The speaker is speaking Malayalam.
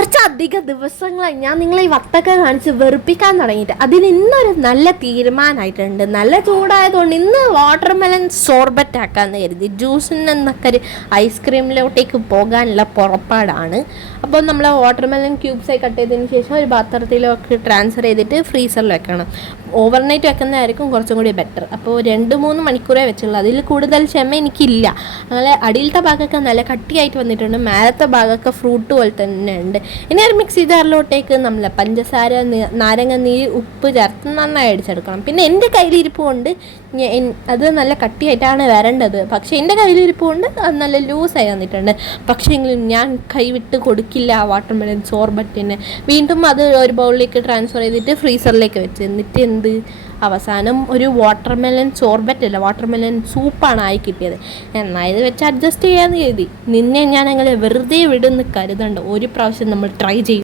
കുറച്ചധികം ദിവസങ്ങളായി ഞാൻ നിങ്ങളെ ഈ വത്തക്ക കാണിച്ച് വെറുപ്പിക്കാൻ തുടങ്ങിയിട്ട്. അതിന് ഇന്നൊരു നല്ല തീരുമാനമായിട്ടുണ്ട് നല്ല ചൂടായതുകൊണ്ട് ഇന്ന് വാട്ടർ മെലൻ സോർബറ്റ് ആക്കാന്ന് കരുതി. ജ്യൂസിന് എന്നൊക്കെ ഒരു ഐസ്ക്രീമിലോട്ടേക്ക് പോകാനുള്ള പുറപ്പാടാണ്. അപ്പോൾ നമ്മൾ വാട്ടർ മെലൻ ക്യൂബ്സായി കട്ട് ചെയ്തതിന് ശേഷം ഒരു പാത്രത്തിലൊക്കെ ട്രാൻസ്ഫർ ചെയ്തിട്ട് ഫ്രീസറിൽ വെക്കണം. ഓവർനൈറ്റ് വെക്കുന്നതായിരിക്കും കുറച്ചും കൂടി ബെറ്റർ. അപ്പോൾ രണ്ട് മൂന്ന് മണിക്കൂറേ വെച്ചുള്ളൂ. അതിൽ കൂടുതൽ ക്ഷമ എനിക്കില്ല. അങ്ങനെ അടിയിലത്തെ ഭാഗമൊക്കെ നല്ല കട്ടിയായിട്ട് വന്നിട്ടുണ്ട്. മേലത്തെ ഭാഗമൊക്കെ ഫ്രൂട്ട് പോലെ തന്നെ ഉണ്ട്. ഇനി ഒരു മിക്സി ജാറിലോട്ടേക്ക് നമ്മൾ പഞ്ചസാര നാരങ്ങ നീര് ഉപ്പ് ചേർത്ത് നന്നായി അടിച്ചെടുക്കണം. പിന്നെ എന്റെ കയ്യിലിരിപ്പ് കൊണ്ട് അത് നല്ല കട്ടിയായിട്ടാണ് വരേണ്ടത്. പക്ഷേ എന്റെ കയ്യിലിരിപ്പ് കൊണ്ട് അത് നല്ല ലൂസായി വന്നിട്ടുണ്ട്. പക്ഷേ എങ്കിലും ഞാൻ കൈവിട്ട് കൊടുക്കില്ല വാട്ടർ മെലൻ സോർബറ്റിന്. വീണ്ടും അത് ഒരു ബൗളിലേക്ക് ട്രാൻസ്ഫർ ചെയ്തിട്ട് ഫ്രീസറിലേക്ക് വെച്ച്. എന്നിട്ട് എന്ത്? അവസാനം ഒരു വാട്ടർ മെലൻ സോർബറ്റ് അല്ല വാട്ടർ മെലൻ സൂപ്പാണ് ആയി കിട്ടിയത്. എന്നാൽ ഇത് വെച്ച് അഡ്ജസ്റ്റ് ചെയ്യാമെന്ന് കരുതി. നിന്നെ ഞാൻ അങ്ങനെ വെറുതെ വിടുന്ന് കരുതണ്ട. ഒരു പ്രാവശ്യം നമ്മൾ ട്രൈ ചെയ്യും.